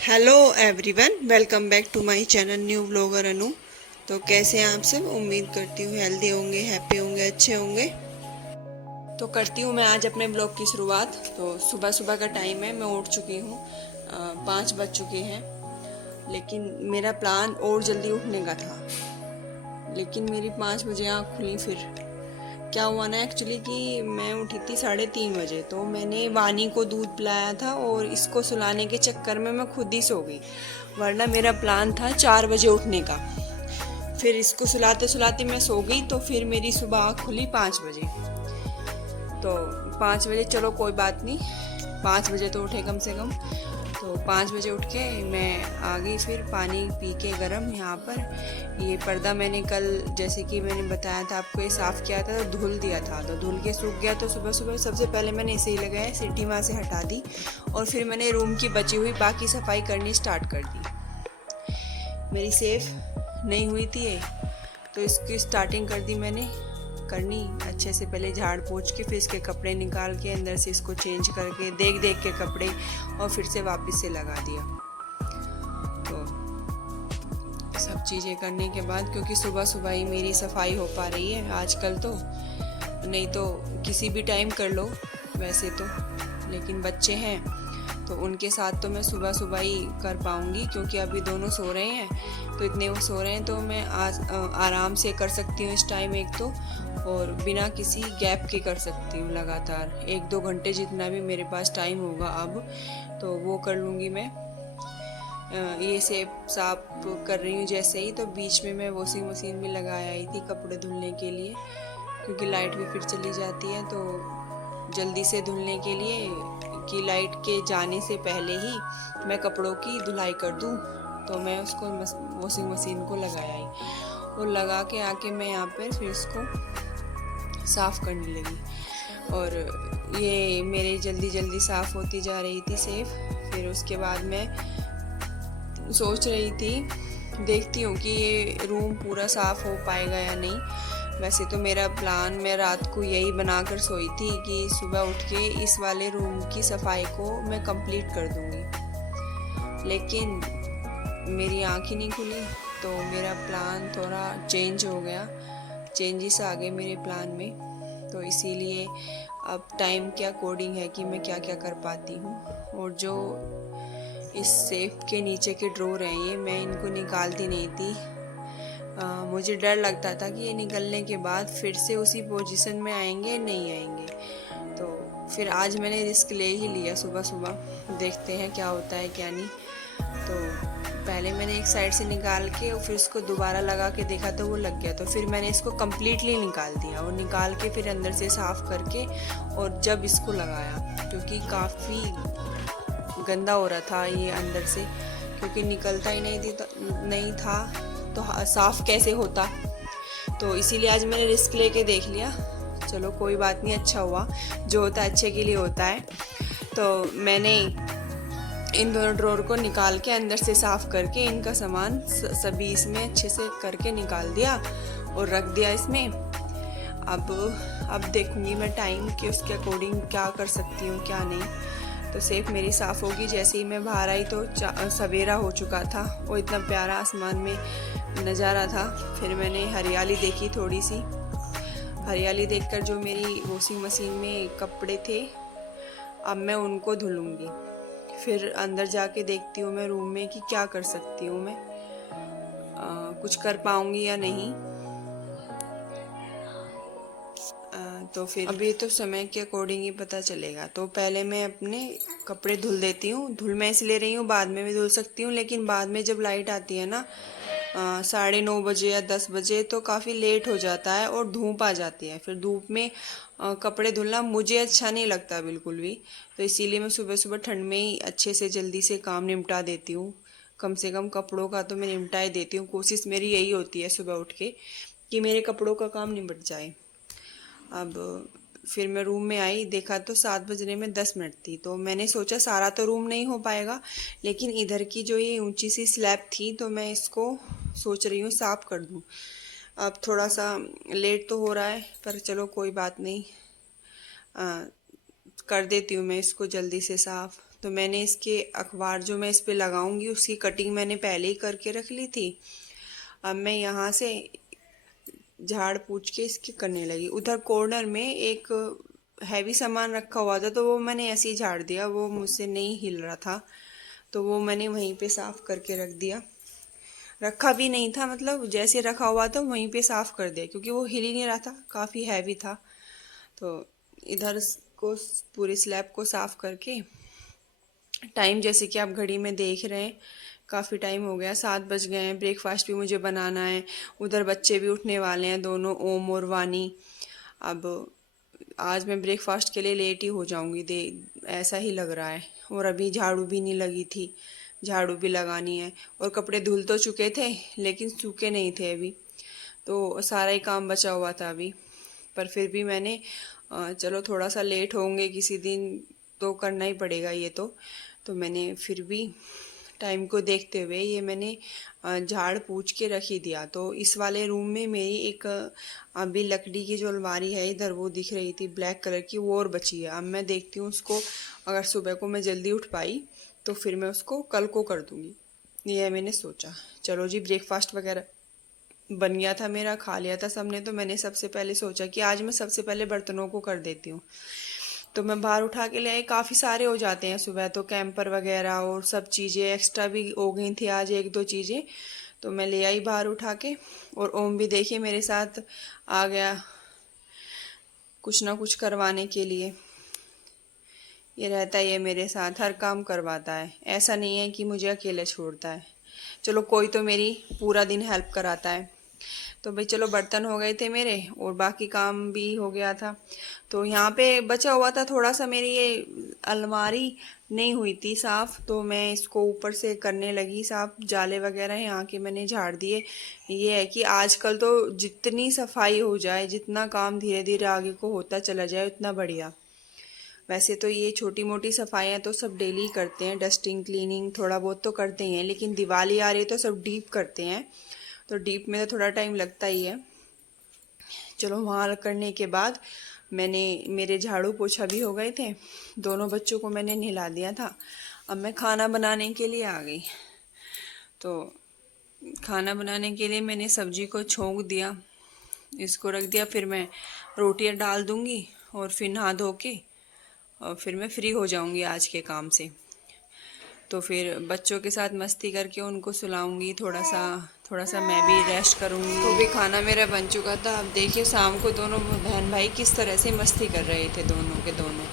Hello everyone, welcome back to my channel new vlogger Anu. तो कैसे हैं आप सब? उम्मीद करती हूँ हेल्दी होंगे, हैप्पी होंगे, अच्छे होंगे। तो करती हूँ मैं आज अपने ब्लॉग की शुरुआत। तो सुबह सुबह का टाइम है, मैं उठ चुकी हूँ, 5 बज चुके हैं। लेकिन मेरा प्लान और जल्दी उठने का था, लेकिन मेरी 5 बजे आँख खुली। फिर क्या हुआ ना, एक्चुअली कि मैं उठी थी 3:30 बजे। तो मैंने वानी को दूध पिलाया था और इसको सुलाने के चक्कर में मैं खुद ही सो गई, वरना मेरा प्लान था 4 बजे उठने का। फिर इसको सुलाते सुलाते मैं सो गई, तो फिर मेरी सुबह आँख खुली 5 बजे। तो 5 बजे चलो कोई बात नहीं, 5 बजे तो उठे कम से कम। तो 5 बजे उठ के मैं आ गई, फिर पानी पी के गरम। यहाँ पर ये पर्दा मैंने कल, जैसे कि मैंने बताया था आपको, ये साफ़ किया था तो धुल दिया था, तो धुल के सूख गया। तो सुबह सुबह सबसे पहले मैंने इसे ही लगाया, सीटी वहाँ से हटा दी और फिर मैंने रूम की बची हुई बाकी सफाई करनी स्टार्ट कर दी। मेरी सेफ नहीं हुई थी ये, तो इसकी स्टार्टिंग कर दी मैंने करनी अच्छे से। पहले झाड़ पोंछ के फिर इसके कपड़े निकाल के अंदर से इसको चेंज करके देख देख के कपड़े, और फिर से वापस से लगा दिया। तो सब चीज़ें करने के बाद, क्योंकि सुबह सुबह ही मेरी सफाई हो पा रही है आजकल, तो नहीं तो किसी भी टाइम कर लो वैसे तो, लेकिन बच्चे हैं तो उनके साथ तो मैं सुबह सुबह ही कर पाऊँगी, क्योंकि अभी दोनों सो रहे हैं। तो इतने वो सो रहे हैं तो मैं आज आराम से कर सकती हूँ इस टाइम एक तो, और बिना किसी गैप के कर सकती हूँ लगातार 1-2 घंटे, जितना भी मेरे पास टाइम होगा अब तो वो कर लूँगी मैं। ये सेब साफ कर रही हूँ जैसे ही, तो बीच में मैं वॉशिंग मशीन भी लगा आई थी कपड़े धुलने के लिए, क्योंकि लाइट भी फिर चली जाती है। तो जल्दी से धुलने के लिए कि लाइट के जाने से पहले ही मैं कपड़ों की धुलाई कर दूँ, तो मैं उसको वॉशिंग मशीन को लगाया ही, और लगा के आके मैं यहाँ पर फिर इसको साफ़ करने लगी। और ये मेरे जल्दी जल्दी साफ़ होती जा रही थी सेफ। फिर उसके बाद मैं सोच रही थी, देखती हूँ कि ये रूम पूरा साफ़ हो पाएगा या नहीं। वैसे तो मेरा प्लान, मैं रात को यही बनाकर सोई थी कि सुबह उठ के इस वाले रूम की सफाई को मैं कंप्लीट कर दूँगी, लेकिन मेरी आँख ही नहीं खुली। तो मेरा प्लान थोड़ा चेंज हो गया, चेंजेस आ गए मेरे प्लान में। तो इसीलिए अब टाइम के अकॉर्डिंग है कि मैं क्या क्या कर पाती हूँ। और जो इस सेफ के नीचे के ड्रॉर हैं, ये मैं इनको निकालती नहीं थी। मुझे डर लगता था कि ये निकलने के बाद फिर से उसी पोजीशन में आएंगे, नहीं आएंगे। तो फिर आज मैंने रिस्क ले ही लिया सुबह सुबह, देखते हैं क्या होता है क्या नहीं। तो पहले मैंने एक साइड से निकाल के और फिर उसको दोबारा लगा के देखा तो वो लग गया, तो फिर मैंने इसको कम्प्लीटली निकाल दिया, और निकाल के फिर अंदर से साफ़ करके और जब इसको लगाया, क्योंकि काफ़ी गंदा हो रहा था ये अंदर से, क्योंकि निकलता ही नहीं था तो साफ़ कैसे होता। तो इसीलिए आज मैंने रिस्क लेके देख लिया, चलो कोई बात नहीं, अच्छा हुआ, जो होता है अच्छे के लिए होता है। तो मैंने इन दोनों ड्रॉर को निकाल के अंदर से साफ़ करके इनका सामान सभी इसमें अच्छे से करके निकाल दिया और रख दिया इसमें। अब देखूंगी मैं टाइम कि उसके अकॉर्डिंग क्या कर सकती हूँ क्या नहीं। तो सेफ मेरी साफ़ होगी। जैसे ही मैं बाहर आई तो सवेरा हो चुका था, वो इतना प्यारा आसमान में नज़ारा था। फिर मैंने हरियाली देखी, थोड़ी सी हरियाली देखकर जो मेरी वॉशिंग मशीन में कपड़े थे, अब मैं उनको धुलूँगी। फिर अंदर जाके देखती हूँ मैं रूम में कि क्या कर सकती हूँ मैं, कुछ कर पाऊँगी या नहीं। तो फिर अभी तो समय के अकॉर्डिंग ही पता चलेगा। तो पहले मैं अपने कपड़े धुल देती हूँ। धुल मैं इसलिए रही हूँ, बाद में भी धुल सकती हूँ, लेकिन बाद में जब लाइट आती है ना 9:30 बजे या 10 बजे, तो काफ़ी लेट हो जाता है और धूप आ जाती है। फिर धूप में कपड़े धुलना मुझे अच्छा नहीं लगता बिल्कुल भी। तो इसीलिए मैं सुबह सुबह ठंड में ही अच्छे से जल्दी से काम निपटा देती हूँ। कम से कम कपड़ों का तो मैं निपटा ही देती हूँ। कोशिश मेरी यही होती है सुबह उठ के कि मेरे कपड़ों का काम निपट जाए। अब फिर मैं रूम में आई, देखा तो 7 बजने में 10 मिनट थी। तो मैंने सोचा सारा तो रूम नहीं हो पाएगा, लेकिन इधर की जो ये ऊंची सी स्लैब थी, तो मैं इसको सोच रही हूँ साफ़ कर दूँ। अब थोड़ा सा लेट तो हो रहा है, पर चलो कोई बात नहीं, कर देती हूँ मैं इसको जल्दी से साफ़। तो मैंने इसके अखबार जो मैं इस पे लगाऊंगी उसकी कटिंग मैंने पहले ही करके रख ली थी। अब मैं यहाँ से झाड़ पूछ के इसके करने लगी। उधर कॉर्नर में एक हैवी सामान रखा हुआ था तो वो मैंने ऐसे ही झाड़ दिया, वो मुझसे नहीं हिल रहा था तो वो मैंने वहीं पे साफ करके रख दिया। रखा भी नहीं था, मतलब जैसे रखा हुआ था वहीं पे साफ कर दिया क्योंकि वो हिल ही नहीं रहा था, काफ़ी हैवी था। तो इधर को पूरे स्लैब को साफ करके, टाइम जैसे कि आप घड़ी में देख रहे हैं काफ़ी टाइम हो गया, 7 बज गए हैं। ब्रेकफास्ट भी मुझे बनाना है, उधर बच्चे भी उठने वाले हैं दोनों, ओम और वानी। अब आज मैं ब्रेकफास्ट के लिए लेट ही हो जाऊंगी, दे ऐसा ही लग रहा है। और अभी झाड़ू भी नहीं लगी थी, झाड़ू भी लगानी है। और कपड़े धुल तो चुके थे लेकिन सूखे नहीं थे अभी, तो सारा ही काम बचा हुआ था अभी। पर फिर भी मैंने चलो थोड़ा सा लेट होंगे किसी दिन तो करना ही पड़ेगा ये तो मैंने फिर भी टाइम को देखते हुए ये मैंने झाड़ पूछ के रख ही दिया। तो इस वाले रूम में मेरी एक अभी लकड़ी की जो अलमारी है इधर वो दिख रही थी ब्लैक कलर की, वो और बची है। अब मैं देखती हूँ उसको, अगर सुबह को मैं जल्दी उठ पाई तो फिर मैं उसको कल को कर दूँगी, ये मैंने सोचा। चलो जी, ब्रेकफास्ट वगैरह बन गया था मेरा, खा लिया था सबने, तो मैंने सबसे पहले सोचा कि आज मैं सबसे पहले बर्तनों को कर देती हूँ। तो मैं बाहर उठा के ले आई, काफ़ी सारे हो जाते हैं सुबह तो, कैंपर वगैरह और सब चीज़ें एक्स्ट्रा भी हो गई थी आज, 1-2 चीज़ें तो मैं ले आई बाहर उठा के। और ओम भी देखिए मेरे साथ आ गया कुछ ना कुछ करवाने के लिए। ये रहता है, ये मेरे साथ हर काम करवाता है, ऐसा नहीं है कि मुझे अकेले छोड़ता है। चलो कोई तो मेरी पूरा दिन हेल्प कराता है। तो भाई चलो, बर्तन हो गए थे मेरे और बाकी काम भी हो गया था। तो यहाँ पे बचा हुआ था थोड़ा सा, मेरी ये अलमारी नहीं हुई थी साफ़ तो मैं इसको ऊपर से करने लगी साफ। जाले वगैरह यहाँ के मैंने झाड़ दिए। ये है कि आजकल तो जितनी सफाई हो जाए, जितना काम धीरे धीरे आगे को होता चला जाए उतना बढ़िया। वैसे तो ये छोटी मोटी सफाइयाँ तो सब डेली करते हैं, डस्टिंग क्लीनिंग थोड़ा बहुत तो करते ही हैं, लेकिन दिवाली आ रही है तो सब डीप करते हैं, तो डीप में तो थोड़ा टाइम लगता ही है। चलो वहाँ करने के बाद मैंने, मेरे झाड़ू पोछा भी हो गए थे, दोनों बच्चों को मैंने नहला दिया था। अब मैं खाना बनाने के लिए आ गई। तो खाना बनाने के लिए मैंने सब्जी को छोंक दिया, इसको रख दिया, फिर मैं रोटियां डाल दूंगी और फिर नहा धो के और फिर मैं फ्री हो जाऊंगी आज के काम से। तो फिर बच्चों के साथ मस्ती करके उनको सुलाऊंगी, थोड़ा सा मैं भी रेस्ट करूंगी। तो भी खाना मेरा बन चुका था। अब देखिए शाम को दोनों बहन भाई किस तरह से मस्ती कर रहे थे, दोनों के दोनों।